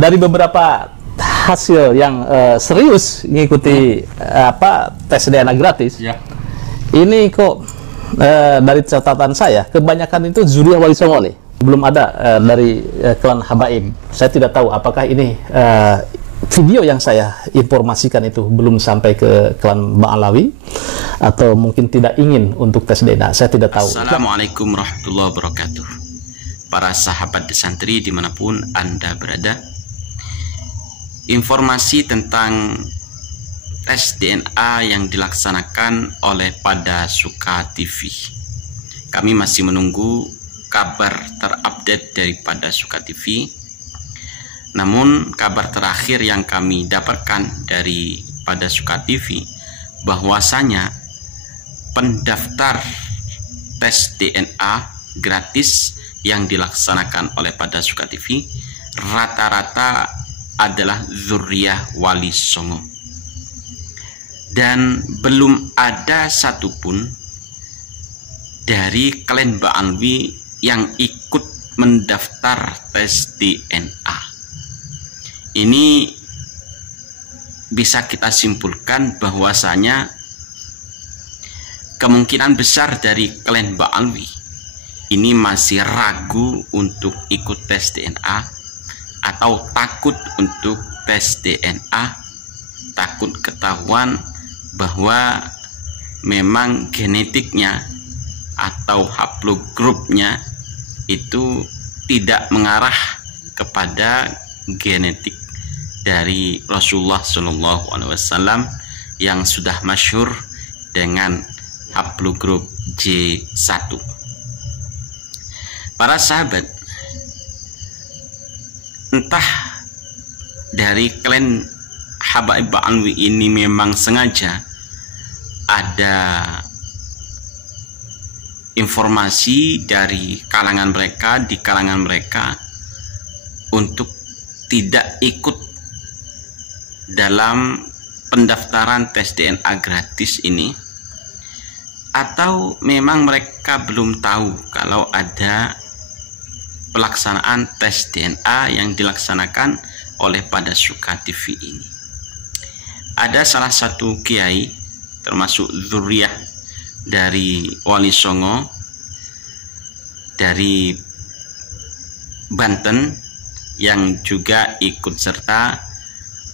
dari beberapa hasil yang serius mengikuti tes DNA gratis, ya. Ini kok dari catatan saya kebanyakan itu zuriyah Wali Songo nih, belum ada dari klan Habaib. Saya tidak tahu apakah ini video yang saya informasikan itu belum sampai ke klan Ba'alawi atau mungkin tidak ingin untuk tes DNA. Saya tidak tahu. Assalamualaikum warahmatullahi wabarakatuh. Para sahabat santri dimanapun Anda berada, informasi tentang tes DNA yang dilaksanakan oleh Pada Suka TV. Kami masih menunggu kabar terupdate dari Pada Suka TV. Namun kabar terakhir yang kami dapatkan dari Pada Suka TV bahwasanya pendaftar tes DNA gratis yang dilaksanakan oleh Pada Suka TV rata-rata adalah zuriyah Wali Songo, dan belum ada satupun dari klan Ba'alawi yang ikut mendaftar tes DNA. Ini bisa kita simpulkan bahwasanya kemungkinan besar dari klan Ba'alawi ini masih ragu untuk ikut tes DNA, atau takut untuk tes DNA, takut ketahuan bahwa memang genetiknya atau haplogrupnya itu tidak mengarah kepada genetik dari Rasulullah SAW yang sudah masyhur dengan haplogrup J1. Para sahabat, entah dari klan Habaib Ba'alawi ini memang sengaja ada informasi dari kalangan mereka, di kalangan mereka, untuk tidak ikut dalam pendaftaran tes DNA gratis ini, atau memang mereka belum tahu kalau ada pelaksanaan tes DNA yang dilaksanakan oleh Pada Suka TV ini. Ada salah satu kiai termasuk zuriyah dari Wali Songo dari Banten yang juga ikut serta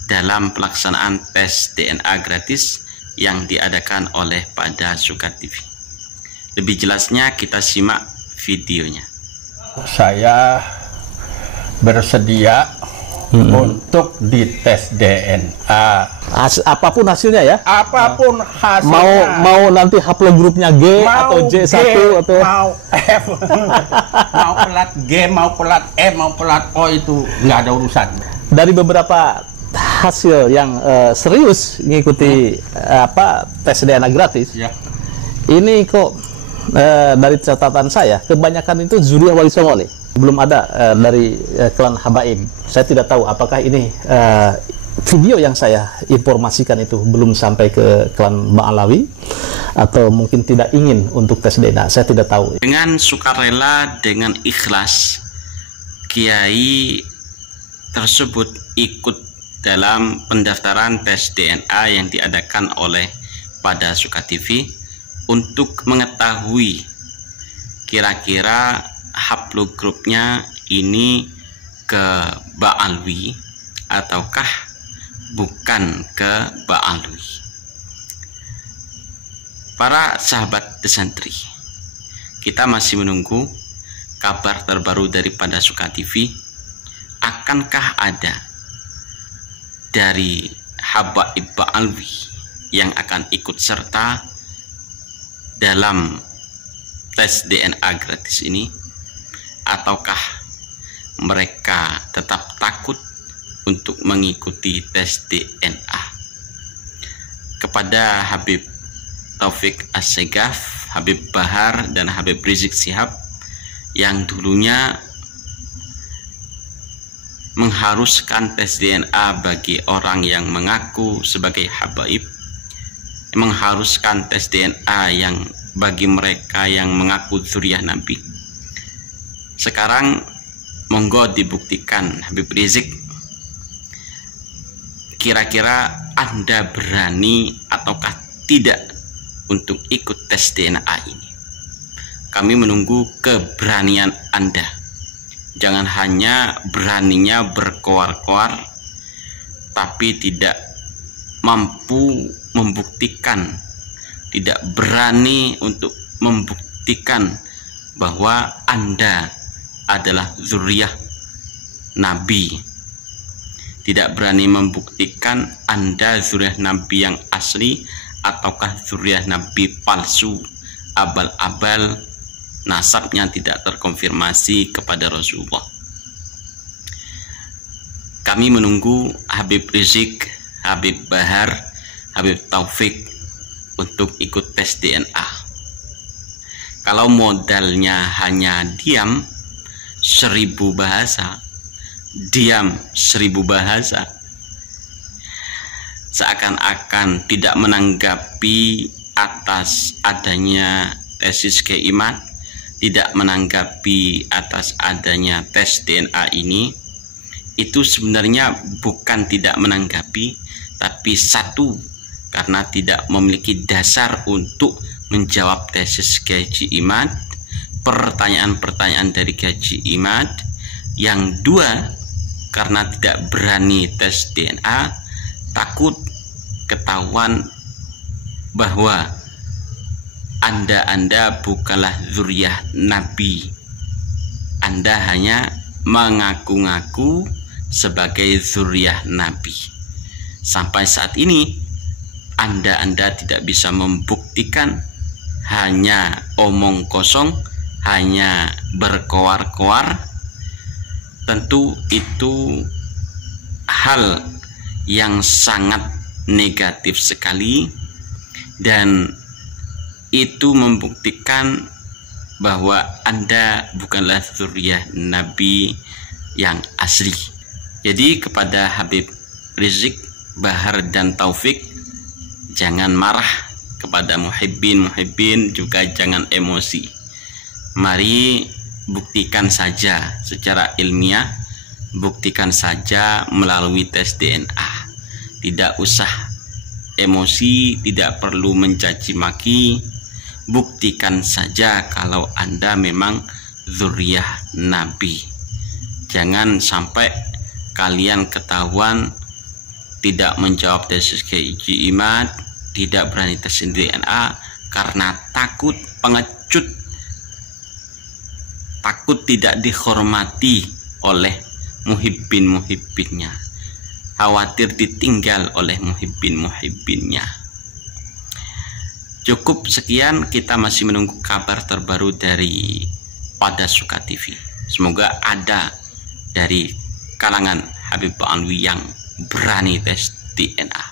dalam pelaksanaan tes DNA gratis yang diadakan oleh Pada Suka TV. Lebih jelasnya kita simak videonya. Saya bersedia untuk dites DNA. Apapun hasilnya ya? Apapun hasilnya. Mau nanti haplogrupnya G atau J1 atau mau F, mau pelat G, mau pelat E, mau pelat O, itu nggak ada urusan. Dari beberapa hasil yang serius mengikuti tes DNA gratis, ya. Ini kok dari catatan saya kebanyakan itu zuriyah Wali Songo nih, belum ada dari klan Habaib. Saya tidak tahu apakah ini video yang saya informasikan itu belum sampai ke klan Ba'alawi atau mungkin tidak ingin untuk tes DNA. Saya tidak tahu. Dengan sukarela, dengan ikhlas, kiai tersebut ikut dalam pendaftaran tes DNA yang diadakan oleh Pada Suka TV untuk mengetahui kira-kira haplogrupnya ini ke Ba'alawi ataukah bukan ke Ba'alawi. Para sahabat santri, kita masih menunggu kabar terbaru dari Pada Suka TV. Akankah ada dari Habaib Ba'alawi yang akan ikut serta dalam tes DNA gratis ini, ataukah mereka tetap takut untuk mengikuti tes DNA? Kepada Habib Taufik Assegaf, Habib Bahar, dan Habib Rizik Syihab yang dulunya mengharuskan tes DNA bagi orang yang mengaku sebagai habaib, mengharuskan tes DNA yang bagi mereka yang mengaku zuriyah Nabi. Sekarang monggo dibuktikan Habib Rizik kira-kira Anda berani ataukah tidak untuk ikut tes DNA ini. Kami menunggu keberanian Anda. Jangan hanya beraninya berkoar-koar tapi tidak mampu membuktikan, tidak berani untuk membuktikan bahwa Anda adalah zuriyah Nabi, tidak berani membuktikan Anda zuriyah Nabi yang asli ataukah zuriyah Nabi palsu, abal-abal, nasabnya tidak terkonfirmasi kepada Rasulullah. Kami menunggu Habib Rizik, Habib Bahar, Habib Taufik untuk ikut tes DNA. Kalau modalnya hanya diam 1000 bahasa, diam 1000 bahasa, seakan-akan tidak menanggapi atas adanya tesis keiman, tidak menanggapi atas adanya tes DNA ini, itu sebenarnya bukan tidak menanggapi, tapi satu, karena tidak memiliki dasar untuk menjawab tesis Kiai Imad, pertanyaan-pertanyaan dari Kiai Imad. Yang dua, karena tidak berani tes DNA, takut ketahuan bahwa Anda bukanlah zuriyah Nabi. Anda hanya mengaku-ngaku sebagai zuriyah Nabi. Sampai saat ini Anda tidak bisa membuktikan, hanya omong kosong, hanya berkoar-koar. Tentu itu hal yang sangat negatif sekali, dan itu membuktikan bahwa Anda bukanlah zuriyah Nabi yang asli. Jadi kepada Habib Rizik, Bahar dan Taufik, jangan marah, kepada muhibbin juga jangan emosi. Mari buktikan saja secara ilmiah, buktikan saja melalui tes DNA. Tidak usah emosi, tidak perlu mencaci maki. Buktikan saja kalau Anda memang zuriyah Nabi. Jangan sampai kalian ketahuan tidak menjawab tesis Kiai Imad, tidak berani tes DNA karena takut pengecut, takut tidak dihormati oleh muhibbin-muhibbinnya, khawatir ditinggal oleh muhibbin-muhibbinnya. Cukup sekian, kita masih menunggu kabar terbaru dari Pada Suka TV. Semoga ada dari kalangan Habib Alwi yang berani tes DNA,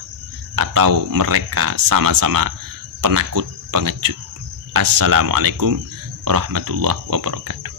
atau mereka sama-sama penakut pengecut. Assalamualaikum warahmatullahi wabarakatuh.